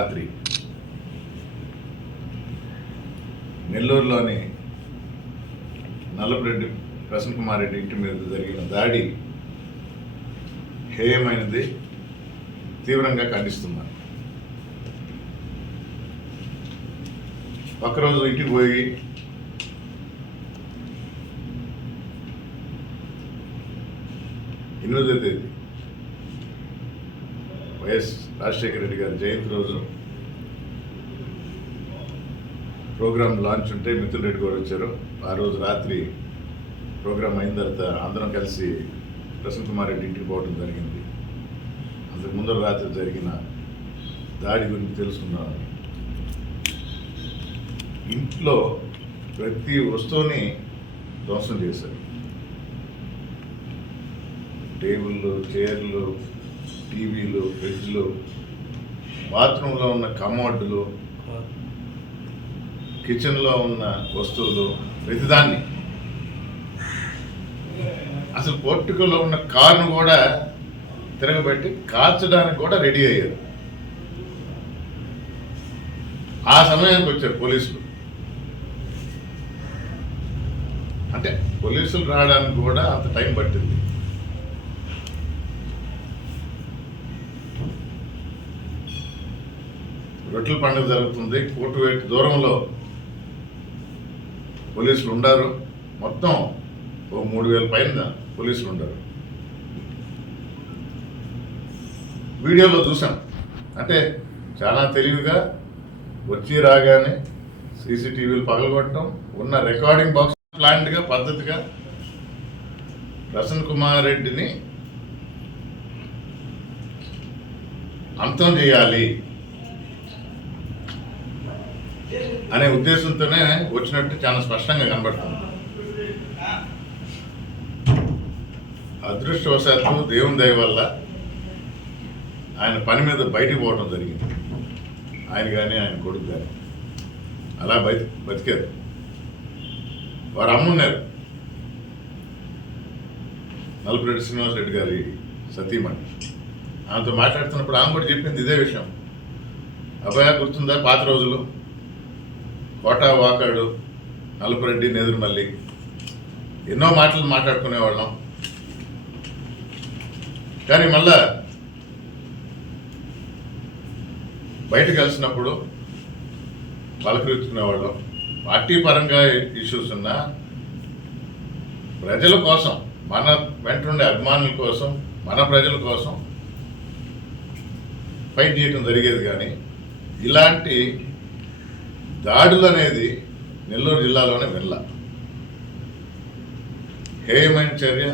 రాత్రి నెల్లూరులోని నల్లపురెడ్డి ప్రసన్న కుమార్ రెడ్డి ఇంటి మీద జరిగిన దాడి హేయమైనది తీవ్రంగా ఖండిస్తున్నాను. ఒకరోజు ఇంటికి పోయి ఎనిమిదో తేదీ ఎస్ రాజశేఖర రెడ్డి గారి జయంతి రోజు ప్రోగ్రామ్ లాంచ్ ఉంటే మిథున్ రెడ్డి గారు వచ్చారు. ఆ రోజు రాత్రి ప్రోగ్రామ్ అయిన తర్వాత అందరం కలిసి ప్రసన్న కుమార్ రెడ్డి ఇంటికి పోవడం జరిగింది. అంతకు ముందర రాత్రి జరిగిన దాడి గురించి తెలుసుకున్నాను ఇంట్లో ప్రతి వస్తువుని ధ్వంసం చేశారు. టేబుళ్ళు చైర్లు టీవీలు ఫ్రిడ్జ్లు బాత్రూంలో ఉన్న కమోడ్లు కిచెన్లో ఉన్న వస్తువులు ప్రతిదాన్ని. అసలు పోర్టుకల్లో ఉన్న కారును కూడా తిరగబెట్టి కాల్చడానికి కూడా రెడీ అయ్యారు. ఆ సమయానికి వచ్చారు పోలీసులు. అంటే పోలీసులు రావడానికి కూడా అంత టైం పట్టింది. రొట్టెల పండుగ జరుగుతుంది. కోర్టు వేటి దూరంలో పోలీసులు ఉండారు మొత్తం ఓ మూడు వేల పైన పోలీసులు ఉండారు వీడియోలో చూసాం అంటే చాలా తెలివిగా వచ్చి రాగానే సీసీటీవీలు పగలగొట్టడం ఉన్న రికార్డింగ్ బాక్స్ ప్లాంట్గా పద్ధతిగా ప్రసన్న కుమార్ రెడ్డిని అంతం చేయాలి. అనే ఉద్దేశంతోనే వచ్చినట్టు చాలా స్పష్టంగా కనబడుతుంది. అదృష్టవశాత్తు దేవుని దయ వల్ల ఆయన పని మీద బయటికి పోవడం జరిగింది. ఆయన కానీ ఆయన కొడుకు కానీ అలా బతి బతికారు. వారు అమ్మున్నారు. నలుపురెడ్డి శ్రీనివాసరెడ్డి గారి సతీమణి. ఆమెతో మాట్లాడుతున్నప్పుడు ఆమె కూడా చెప్పింది ఇదే విషయం. అబ్బాయి గుర్తుందా? పాత రోజులు? కోటా వాకాడు నలుపురెడ్డి నెదురుమల్లి. ఎన్నో మాటలు మాట్లాడుకునేవాళ్ళం. కానీ మళ్ళా బయట కలిసినప్పుడు పలకరించుకునేవాళ్ళం పార్టీ పరంగా ఇష్యూస్ ఉన్నా ప్రజల కోసం మన వెంటుండే అభిమానుల కోసం మన ప్రజల కోసం ఫైట్ చేయడం జరిగేది కానీ ఇలాంటి దాడులు అనేది నెల్లూరు జిల్లాలోనే వెళ్ళ హేయమైన చర్య.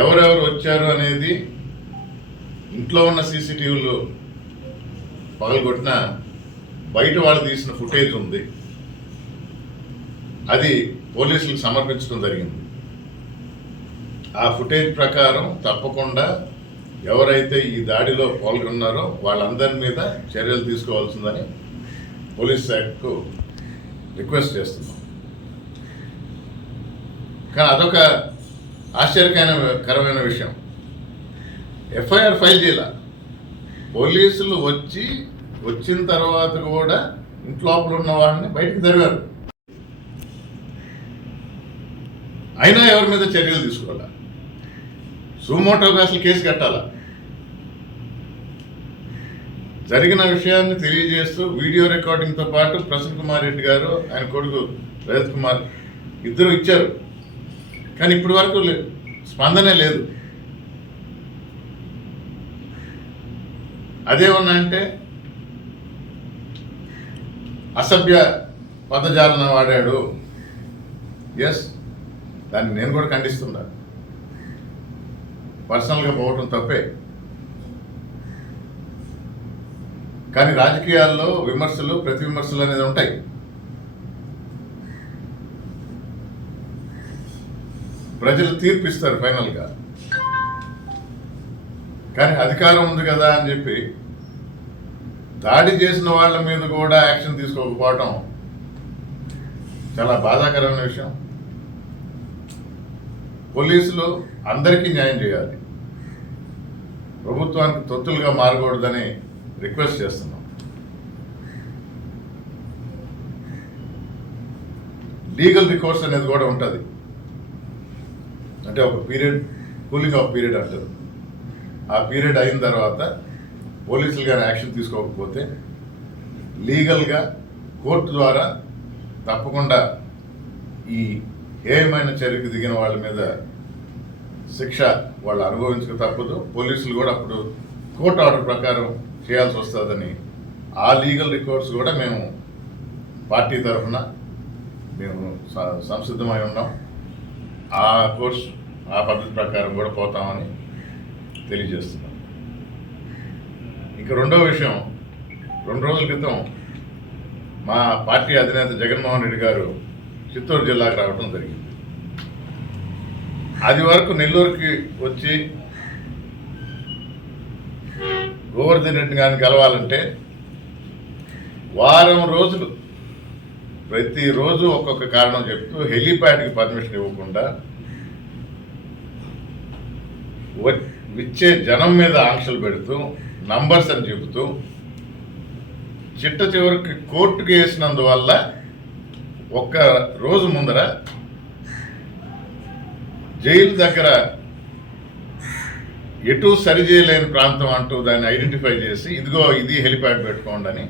ఎవరెవరు వచ్చారు అనేది ఇంట్లో ఉన్న సీసీటీవీలు పగలగొట్టిన బయట వాళ్ళు తీసిన ఫుటేజ్ ఉంది. అది పోలీసులకు సమర్పించడం జరిగింది. ఆ ఫుటేజ్ ప్రకారం తప్పకుండా ఎవరైతే ఈ దాడిలో పాల్గొన్నారో వాళ్ళందరి మీద చర్యలు తీసుకోవాల్సిందని పోలీస్ శాఖకు రిక్వెస్ట్ చేస్తున్నాం. కానీ అదొక ఆశ్చర్యకరమైన విషయం. ఎఫ్ఐఆర్ ఫైల్ చేయాల. పోలీసులు వచ్చి వచ్చిన తర్వాత కూడా ఇంట్లోపల ఉన్న వాళ్ళని బయటకు తెరివారు అయినా ఎవరి మీద చర్యలు తీసుకోవాలా? సుమోటోగా అసలు కేసు కట్టాలా? జరిగిన విషయాన్ని తెలియజేస్తూ వీడియో రికార్డింగ్తో పాటు ప్రసన్న కుమార్ రెడ్డి గారు ఆయన కొడుకు రజత్ కుమార్ ఇద్దరు ఇచ్చారు. కానీ ఇప్పటి వరకు లే- స్పందనే లేదు. అదేమన్నా అంటే అసభ్య పదజాలన వాడాడు. ఎస్ దాన్ని నేను కూడా ఖండిస్తున్నాను పర్సనల్గా పోవటం తప్పే. కానీ రాజకీయాల్లో విమర్శలు ప్రతి విమర్శలు అనేది ఉంటాయి. ప్రజలు తీర్పిస్తారు ఫైనల్గా. కానీ అధికారం ఉంది కదా అని చెప్పి దాడి చేసిన వాళ్ళ మీద కూడా యాక్షన్ తీసుకోకపోవటం చాలా బాధాకరమైన విషయం. పోలీసులు అందరికీ న్యాయం చేయాలి. ప్రభుత్వానికి తొత్తులుగా మారకూడదని రిక్వెస్ట్ చేస్తున్నాం. లీగల్ రికోర్స్ అనేది కూడా ఉంటుంది. అంటే ఒక పీరియడ్ కూలింగ్ ఆఫ్ పీరియడ్ అంటారు. ఆ పీరియడ్ అయిన తర్వాత పోలీసులు కానీ యాక్షన్ తీసుకోకపోతే లీగల్గా కోర్టు ద్వారా తప్పకుండా ఈ ఏమైనా చర్యకు దిగిన వాళ్ళ మీద శిక్ష వాళ్ళు అనుభవించక తప్పదు. పోలీసులు కూడా అప్పుడు కోర్టు ఆర్డర్ ప్రకారం చేయాల్సి వస్తుందని ఆ లీగల్ రికార్డ్స్ కూడా మేము పార్టీ తరఫున మేము స- సంసిద్ధమై ఉన్నాం. ఆ కోర్స్ ఆ పద్ధతి ప్రకారం కూడా పోతామని తెలియజేస్తున్నాం. ఇక రెండో విషయం రెండు రోజుల క్రితం మా పార్టీ అధినేత జగన్మోహన్ రెడ్డి గారు చిత్తూరు జిల్లాకు రావడం జరిగింది. అది వరకు నెల్లూరుకి వచ్చి గోవర్ధన్ రెడ్డి గారిని కలవాలంటే వారం రోజులు ప్రతిరోజు ఒక్కొక్క కారణం చెప్తూ హెలీప్యాడ్కి పర్మిషన్ ఇవ్వకుండా విచ్చే జనం మీద ఆంక్షలు పెడుతూ నంబర్స్ అని చెబుతూ చిట్ట చివరికి కోర్టుకు వేసినందువల్ల ఒక్క రోజు ముందర జైలు దగ్గర ఎటు సరిచేయలేని ప్రాంతం అంటూ దాన్ని ఐడెంటిఫై చేసి ఇదిగో ఇది హెలిప్యాడ్ పెట్టుకోండి అని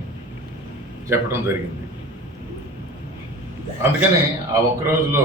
చెప్పడం జరిగింది. అందుకని ఆ ఒక్క రోజులో